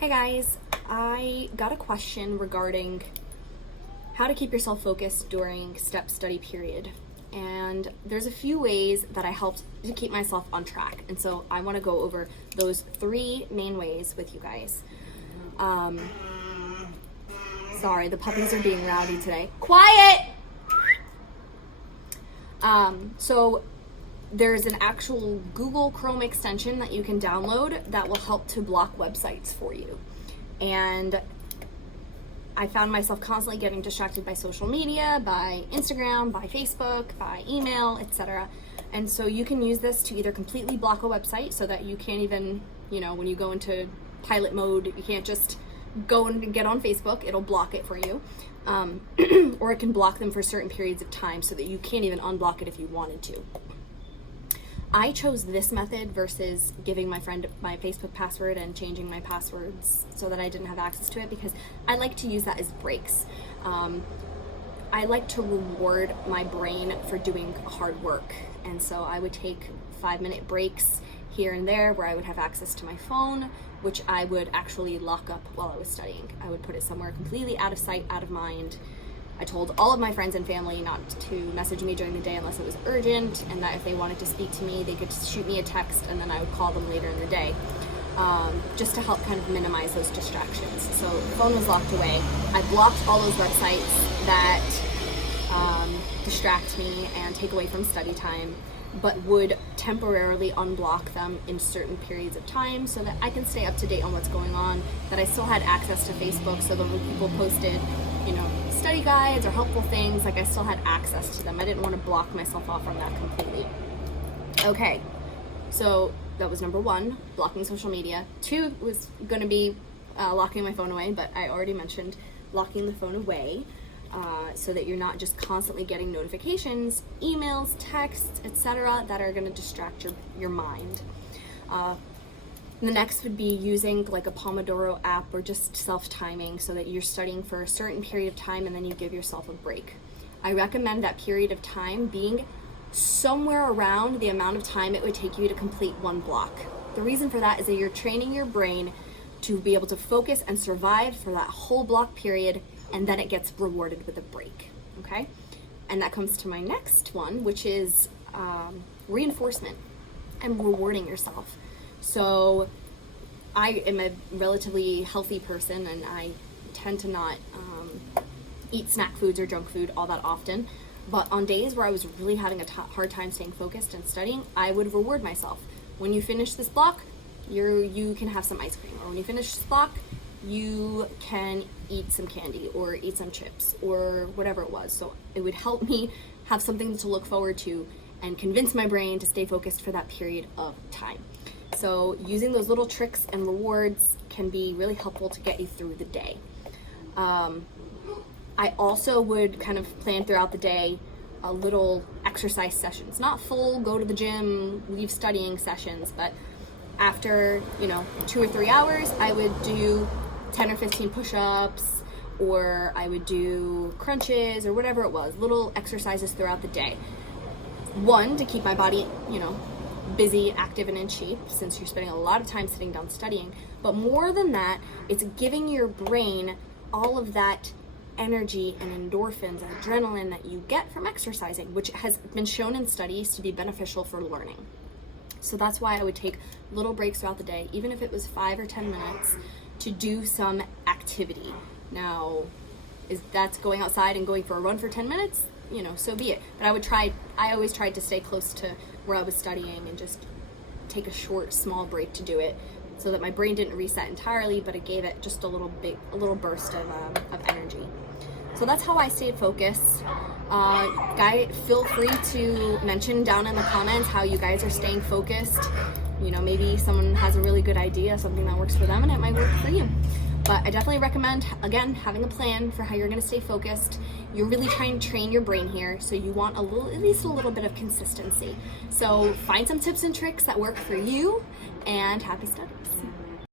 Hey guys, I got a question regarding how to keep yourself focused during STEP study period. And there's a few ways that I helped to keep myself on track. And so I want to go over those three main ways with you guys. Sorry, the puppies are being rowdy today. Quiet! So there's an actual Google Chrome extension that you can download that will help to block websites for you. And I found myself constantly getting distracted by social media, by Instagram, by Facebook, by email, etc. And so you can use this to either completely block a website so that you can't even, when you go into pilot mode, you can't just go and get on Facebook, it'll block it for you. Or it can block them for certain periods of time so that you can't even unblock it if you wanted to. I chose this method versus giving my friend my Facebook password and changing my passwords so that I didn't have access to it, because I like to use that as breaks. I like to reward my brain for doing hard work, and so I would take 5-minute breaks here and there where I would have access to my phone, which I would actually lock up while I was studying. I would put it somewhere completely out of sight, out of mind. I told all of my friends and family not to message me during the day unless it was urgent, and that if they wanted to speak to me, they could shoot me a text and then I would call them later in the day, just to help kind of minimize those distractions. So the phone was locked away. I blocked all those websites that distract me and take away from study time, but would temporarily unblock them in certain periods of time so that I can stay up to date on what's going on, that I still had access to Facebook so that when people posted, study guides or helpful things, I still had access to them. I didn't want to block myself off from that completely. Okay, so that was number 1, blocking social media. 2 was going to be locking my phone away, but I already mentioned locking the phone away so that you're not just constantly getting notifications, emails, texts, etc. that are going to distract your mind. The next would be using a Pomodoro app or just self-timing so that you're studying for a certain period of time and then you give yourself a break. I recommend that period of time being somewhere around the amount of time it would take you to complete one block. The reason for that is that you're training your brain to be able to focus and survive for that whole block period, and then it gets rewarded with a break, okay? And that comes to my next one, which is reinforcement and rewarding yourself. So I am a relatively healthy person, and I tend to not eat snack foods or junk food all that often. But on days where I was really having a hard time staying focused and studying, I would reward myself. When you finish this block, you can have some ice cream. Or when you finish this block, you can eat some candy or eat some chips or whatever it was. So it would help me have something to look forward to and convince my brain to stay focused for that period of time. So using those little tricks and rewards can be really helpful to get you through the day. I also would kind of plan throughout the day a little exercise sessions, not full go to the gym, leave studying sessions, but after 2 or 3 hours, I would do 10 or 15 push-ups, or I would do crunches or whatever it was, little exercises throughout the day. One, to keep my body, busy, active, and in shape, since you're spending a lot of time sitting down studying. But more than that, it's giving your brain all of that energy and endorphins and adrenaline that you get from exercising, which has been shown in studies to be beneficial for learning. So that's why I would take little breaks throughout the day, even if it was 5 or 10 minutes, to do some activity. Now, that's going outside and going for a run for 10 minutes? So be it. But I always tried to stay close to where I was studying and just take a short, small break to do it, so that my brain didn't reset entirely, but it gave it just a little burst of energy. So that's how I stayed focused. Guys, feel free to mention down in the comments how you guys are staying focused. Maybe someone has a really good idea, something that works for them, and it might work for you. But I definitely recommend, again, having a plan for how you're going to stay focused. You're really trying to train your brain here, so you want at least a little bit of consistency. So find some tips and tricks that work for you, and happy studies.